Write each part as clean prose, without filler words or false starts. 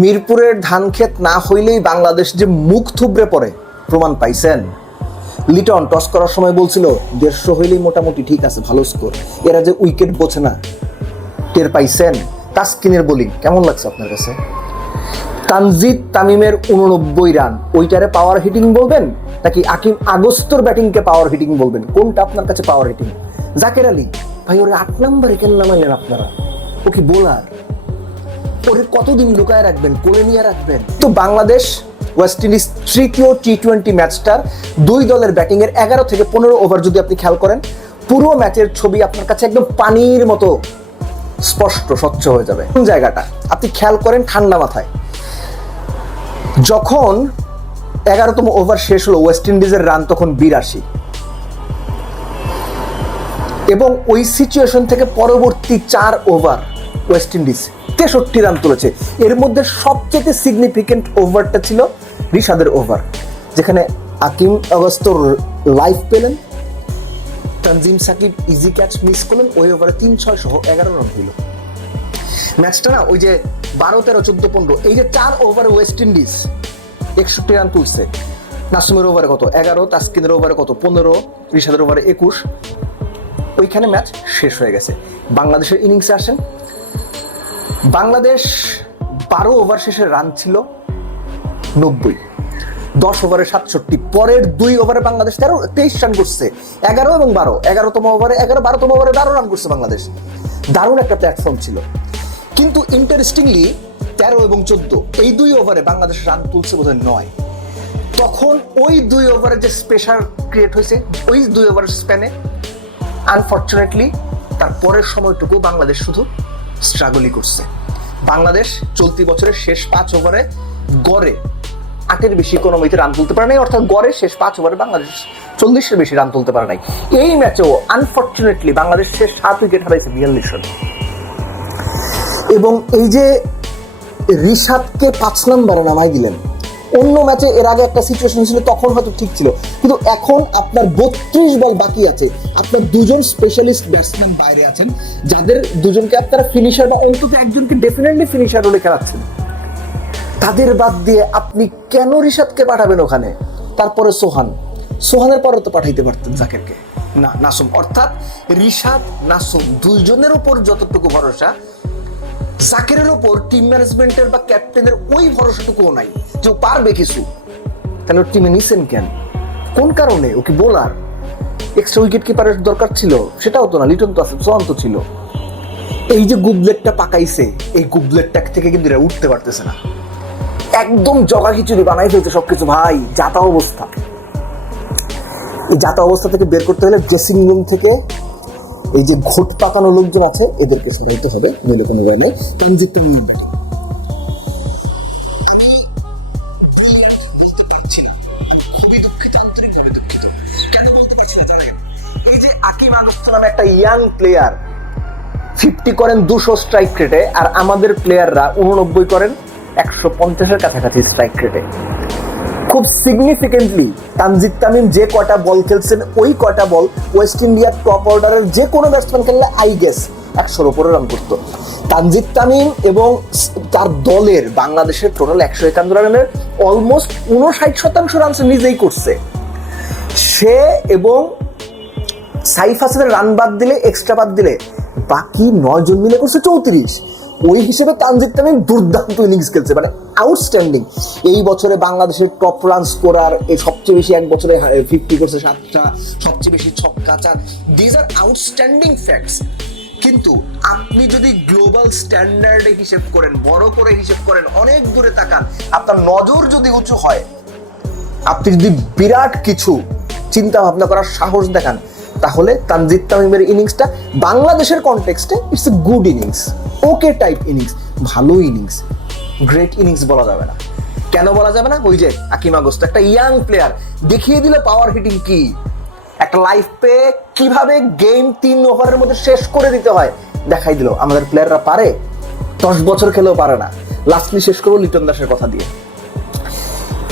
মিরপুরের ধানক্ষেত না হইলেই বাংলাদেশ যে মুখ থুবড়ে পড়ে প্রমাণ পাইছেন। লিটন টস করার সময় বলছিল 150 হইলেই মোটামুটি ঠিক আছে, ভালো স্কোর। এরা যে উইকেট বোঝে না, টের পাইছেন। তাসকিনের বোলিং কেমন লাগছে আপনার কাছে? তানজিদ তামিমের 89 রান, ওইটারে পাওয়ার হিটিং বলবেন নাকি আকিম আগস্তর ব্যাটিংকে পাওয়ার হিটিং বলবেন? কোনটা আপনার কাছে পাওয়ার হিটিং? জাকের আলী ভাই, ওরে 8 নম্বরে কেন নামাইলেন আপনারা? ও কি বোলার? ওরে কতদিন লুকায় রাখবেন, কোলে নিয়ে রাখবেন? তো বাংলাদেশ ওয়েস্ট ইন্ডিজ তৃতীয় টি-20 ম্যাচটার দুই দলের ব্যাটিং এর 11 থেকে 15 ওভার যদি আপনি খেয়াল করেন, পুরো ম্যাচের ছবি আপনার কাছে একদম পানির মতো স্পষ্ট স্বচ্ছ হয়ে যাবে। কোন জায়গাটা আপনি খেয়াল করেন ঠান্ডা মাথায়, যখন 11তম ওভার শেষ হলো ওয়েস্ট ইন্ডিজের রান তখন 82, এবং ওই সিচুয়েশন থেকে পরবর্তী 4 ওভার ওয়েস্ট ইন্ডিজ 63 রান তুলেছে। এর মধ্যে সবচেয়ে সিগনিফিকেন্ট ওভারটা ছিল রিশাদের ওভার, যেখানে আকিম আগস্তর লাইফ পেলেন, Tanzim Sakib easy catch miss করলেন, ওই ওভারে 3-6 সহ 11 রান হইল। ম্যাচটা না ওই যে 12, 13, 14, 15 এই যে 4 ওভারে ওয়েস্ট ইন্ডিজ 61 রান তুলছে। নাসুমের ওভারে কত? 11, তাসকিনের ওভারে কত? 15, রিশাদের ওভারে 21। ওইখানে ম্যাচ শেষ হয়ে গেছে। বাংলাদেশের ইনিংসে আসেন, বাংলাদেশ 12 ওভার শেষে রান ছিল 90, 10 ওভারে 67। পরের 2 ওভারে বাংলাদেশ 23 রান করছে, 11 এবং 12। 11তম ওভারে 11, 12তম ওভারে 12 রান করছে বাংলাদেশ। দারুণ একটা প্ল্যাটফর্ম ছিল। কিন্তু ইন্টারেস্টিংলি 13 এবং 14 এই 2 ওভারে বাংলাদেশ রান তুলছে বোধহয় 9। তখন ওই 2 ওভারে যে স্পেশাল ক্রিয়েট হয়েছে ওই 2 ওভারের স্প্যানে, আনফর্চুনেটলি তার পরের সময়টুকু বাংলাদেশ শুধু স্ট্রাগলই করছে। বাংলাদেশ চলতি বছরের শেষ 5 ওভারে গড়ে 8-এর বেশি কোনো মতে রান তুলতে পারে নাই, অর্থাৎ গড়ে শেষ 5 ওভারে বাংলাদেশ 40-এর বেশি রান তুলতে পারে নাই। এই ম্যাচেও আনফর্চুনেটলি বাংলাদেশ শেষ 7 উইকেট হারাইছে 42 রান। এবং এই যে রিশাদকে 5 নম্বরে নামাই দিলেন, অন্য ম্যাচে এর আগে একটা সিচুয়েশন ছিল তখন হয়তো ঠিক ছিল, কিন্তু এখন আপনার 32 বল বাকি আছে, আপনার দুজন স্পেশালিস্ট ব্যাটসম্যান বাইরে আছেন, যাদের দুজনকে আপনারা ফিনিশার বা অন্তত একজনকে ডেফিনেটলি ফিনিশার রোলে খেলাচ্ছেন। তাদের বাদ দিয়ে আপনি কেন রিশাদকে পাঠাবেন ওখানে? তারপরে সোহানের পরে তো পাঠাইতে পারতেন জাকেরকে, না নাসুম। অর্থাৎ রিশাদ নাসুম দুইজনের উপর যতটুকু ভরসা, জাকেরের উপর টিম ম্যানেজমেন্টের বা ক্যাপ্টেনের ওই ভরসাটুকুও নাই যে ও পারবে কিছু। তাহলে ওর টিমে নিছেন কেন? কোন কারণে? ও কি বোলার? এক্সট্রা উইকেট কিপারের দরকার ছিল? সেটাও তো না, লিটন তো আছে, সোহান তো ছিল। এই যে গুবলেটটা পাকাইছে, এই গুবলেটটা থেকে কিন্তু এরা উঠতে পারতেছে না, একদম জগা খিচুড়ি বানাই ফেলছে সবকিছু ভাই। যাতা অবস্থা, এই যাতা অবস্থা থেকে বের করতে হলে ড্রেসিং রুম থেকে এই যে ঘোট পাকানো লোকজন আছে এদেরকে সরাইতে হবে, নইলে কোনো উপায় নাই। তানজিদ তামিম একটা ইয়াং প্লেয়ার 50 করেন 200 স্ট্রাইক রেটে, আর আমাদের প্লেয়াররা 89 করেন 150-এর কাছাকাছি স্ট্রাইক রেটে। খুব সিগনিফিকেন্টলি তানজিদ তামিম যে কয়টা বল খেলছেন, ওই কয়টা বল ওয়েস্ট ইন্ডিয়ার টপ অর্ডারের যে কোনো ব্যাটসম্যান খেললে আই গেস 100-র উপরে রান করতো। তানজিদ তামিম এবং তার দলের বাংলাদেশের টোটাল 151 রানের অলমোস্ট 59% রান নিজেই করছে সে, এবং সাইফ হাসানের রান বাদ দিলে, এক্সট্রা বাদ দিলে বাকি 9 জন মিলে করছে 34। ওই হিসেবে তানজিদ তামিম দুর্দান্ত ইনিংস খেলছে, মানে আউটস্ট্যান্ডিং। এই বছরে বাংলাদেশের টপ রান স্কোরার, এই সবচেয়ে বেশি এক বছরে 50 করছে 7টা, সবচেয়ে বেশি ছক্কা 4। These are outstanding facts. কিন্তু আপনি যদি গ্লোবাল স্ট্যান্ডার্ডে হিসেব করেন, বড় করে হিসেব করেন, অনেক দূরে তাকান, আপনার নজর যদি উঁচু হয়, আপনি যদি বিরাট কিছু চিন্তা ভাবনা করার সাহস দেখান, তাহলে তানজিদ তামিমের ইনিংসটা বাংলাদেশের কনটেক্সটে it's a good innings, okay type innings, ভালো ইনিংস। গ্রেট ইনিংস বলা যাবে না। কেন বলা যাবে না? ওই যে আকিম আগস্ট একটা ইয়াং প্লেয়ার দেখিয়ে দিল পাওয়ার হিটিং কি, একটা লাইফ পেয়ে কিভাবে গেম 3 ওভারের মধ্যে শেষ করে দিতে হয় দেখাই দিল। আমাদের প্লেয়াররা পারে, 10 বছর খেলেও পারে না। লাস্টলি শেষ করবো লিটন দাসের কথা দিয়ে।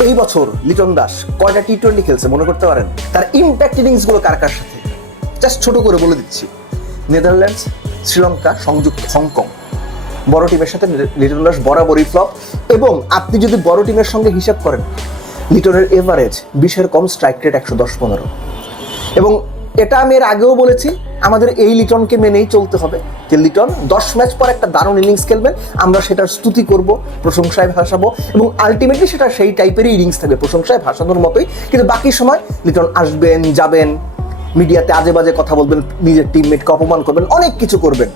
এই বছর লিটন দাস কয়টা টি-20 খেলছে মনে করতে পারেন? তার ইম্প্যাক্ট ইনিংস গুলো কার কার সাথে জাস্ট ছোট করে বলে দিচ্ছি। নেদারল্যান্ডস, শ্রীলঙ্কা, সংযুক্ত হংকং, বড় টিমের সাথে লিটন দাস বরাবরই ফ্লপ। এবং আপনি যদি বড় টিমের সঙ্গে হিসাব করেন, লিটনের এভারেজ 20-এর কম, স্ট্রাইক রেট 110-15। এবং এটা আমি এর আগেও বলেছি, আমাদের এই লিটনকে মেনেই চলতে হবে যে লিটন 10 ম্যাচ পর একটা দারুণ ইনিংস খেলবেন, আমরা সেটার স্তুতি করব, প্রশংসায় ভাসাবো, এবং আলটিমেটলি সেটা সেই টাইপেরই ইনিংস থাকবে, প্রশংসায় ভাসানোর মতোই। কিন্তু বাকি সময় লিটন আসবেন, যাবেন, মিডিয়াতে আজে বাজে কথা বলবেন, নিজের টিমমেটকে অপমান করবেন, অনেক কিছু করবেন।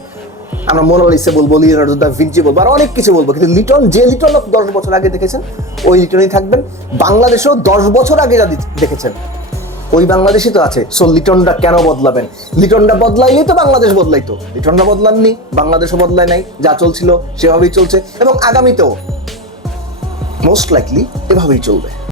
আমরা মোনালিসা বলবো, লিওনার্দো দা ভিঞ্চি বলবো, আর অনেক কিছু বলবো, কিন্তু লিটন, যে লিটন 10 বছর আগে দেখেছেন ওই লিটনই থাকবেন। বাংলাদেশেও 10 বছর আগে যা দেখেছেন ওই বাংলাদেশই তো আছে। সো লিটনটা কেন বদলাবেন? লিটনটা বদলাইলেই তো বাংলাদেশ বদলাইতো। লিটনটা বদলাননি, বাংলাদেশও বদলায় নাই, যা চলছিল সেভাবেই চলছে, এবং আগামীতেও মোস্ট লাইকলি এভাবেই চলবে।